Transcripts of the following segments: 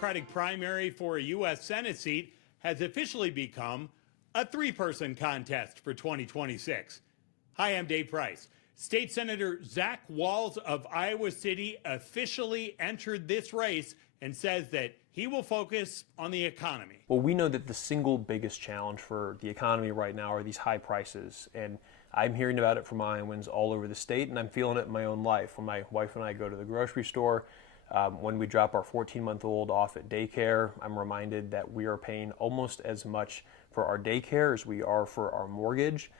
Democratic primary for a U.S. Senate seat has officially become a three-person contest for 2026. Hi, I'm Dave Price. State Senator Zach Wahls of Iowa City officially entered this race and says that he will focus on the economy. Well, we know that the single biggest challenge for the economy right now are these high prices. And I'm hearing about it from Iowans all over the state, and I'm feeling it in my own life. When my wife and I go to the grocery store, when we drop our 14-month-old off at daycare, I'm reminded that we are paying almost as much for our daycare as we are for our mortgage.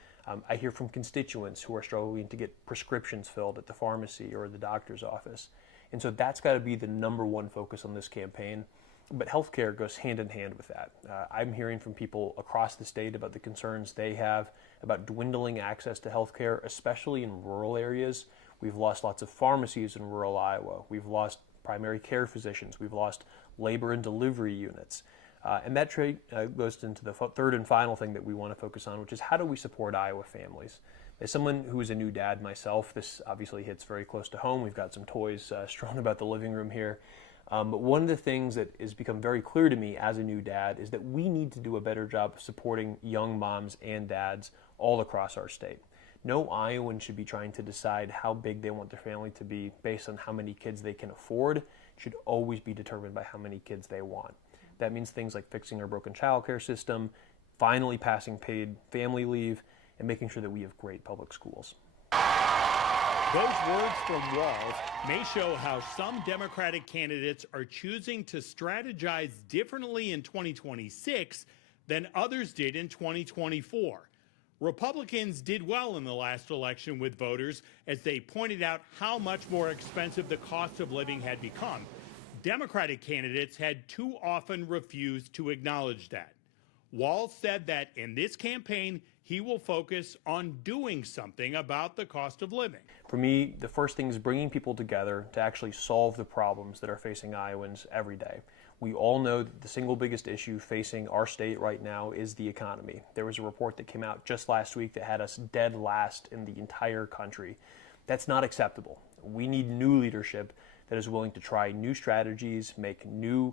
I hear from constituents who are struggling to get prescriptions filled at the pharmacy or the doctor's office. And so that's got to be the number one focus on this campaign. But healthcare goes hand in hand with that. I'm hearing from people across the state about the concerns they have about dwindling access to healthcare, especially in rural areas. We've lost lots of pharmacies in rural Iowa. We've lost primary care physicians. We've lost labor and delivery units. And that goes into the third and final thing that we want to focus on, which is how do we support Iowa families? As someone who is a new dad myself, this obviously hits very close to home. We've got some toys strewn about the living room here. But one of the things that has become very clear to me as a new dad is that we need to do a better job of supporting young moms and dads all across our state. No Iowan should be trying to decide how big they want their family to be based on how many kids they can afford. It should always be determined by how many kids they want. That means things like fixing our broken childcare system, finally passing paid family leave, and making sure that we have great public schools. Those words from Wahls may show how some Democratic candidates are choosing to strategize differently in 2026 than others did in 2024. Republicans did well in the last election with voters as they pointed out how much more expensive the cost of living had become. Democratic candidates had too often refused to acknowledge that. Wahls said that in this campaign, he will focus on doing something about the cost of living. For me, the first thing is bringing people together to actually solve the problems that are facing Iowans every day. We all know that the single biggest issue facing our state right now is the economy. There was a report that came out just last week that had us dead last in the entire country. That's not acceptable. We need new leadership that is willing to try new strategies, make new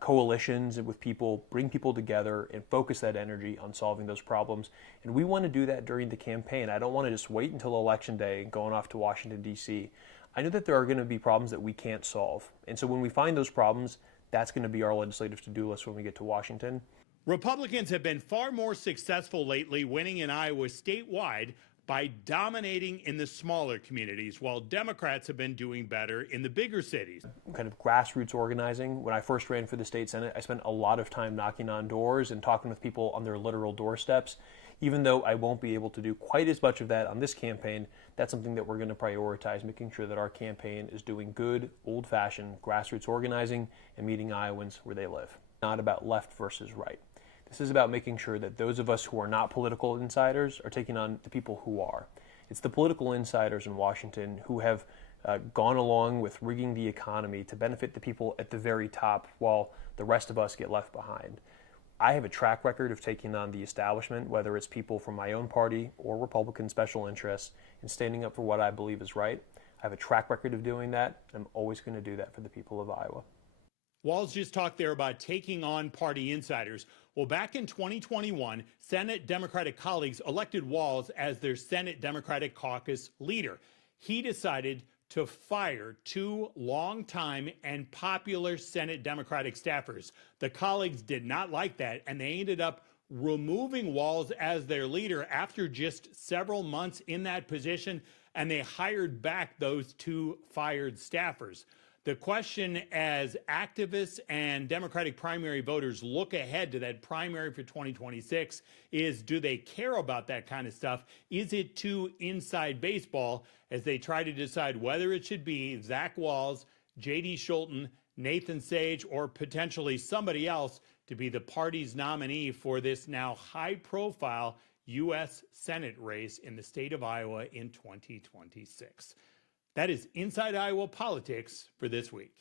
coalitions with people, bring people together and focus that energy on solving those problems. And we want to do that during the campaign. I don't want to just wait until Election Day and going off to Washington, D.C. I know that there are going to be problems that we can't solve. And so when we find those problems, that's going to be our legislative to-do list when we get to Washington. Republicans have been far more successful lately winning in Iowa statewide by dominating in the smaller communities, while Democrats have been doing better in the bigger cities. Kind of grassroots organizing. When I first ran for the state Senate, I spent a lot of time knocking on doors and talking with people on their literal doorsteps. Even though I won't be able to do quite as much of that on this campaign, that's something that we're going to prioritize, making sure that our campaign is doing good, old-fashioned grassroots organizing and meeting Iowans where they live. Not about left versus right. This is about making sure that those of us who are not political insiders are taking on the people who are. It's the political insiders in Washington who have gone along with rigging the economy to benefit the people at the very top while the rest of us get left behind. I have a track record of taking on the establishment, whether it's people from my own party or Republican special interests, and standing up for what I believe is right. I have a track record of doing that, and I'm always going to do that for the people of Iowa. Wahls just talked there about taking on party insiders. Well, back in 2021, Senate Democratic colleagues elected Wahls as their Senate Democratic Caucus leader. He decided to fire two longtime and popular Senate Democratic staffers. The colleagues did not like that, and they ended up removing Wahls as their leader after just several months in that position, and they hired back those two fired staffers. The question as activists and Democratic primary voters look ahead to that primary for 2026 is, do they care about that kind of stuff? Is it too inside baseball as they try to decide whether it should be Zach Wahls, J.D. Scholten, Nathan Sage, or potentially somebody else to be the party's nominee for this now high-profile U.S. Senate race in the state of Iowa in 2026. That is Inside Iowa Politics for this week.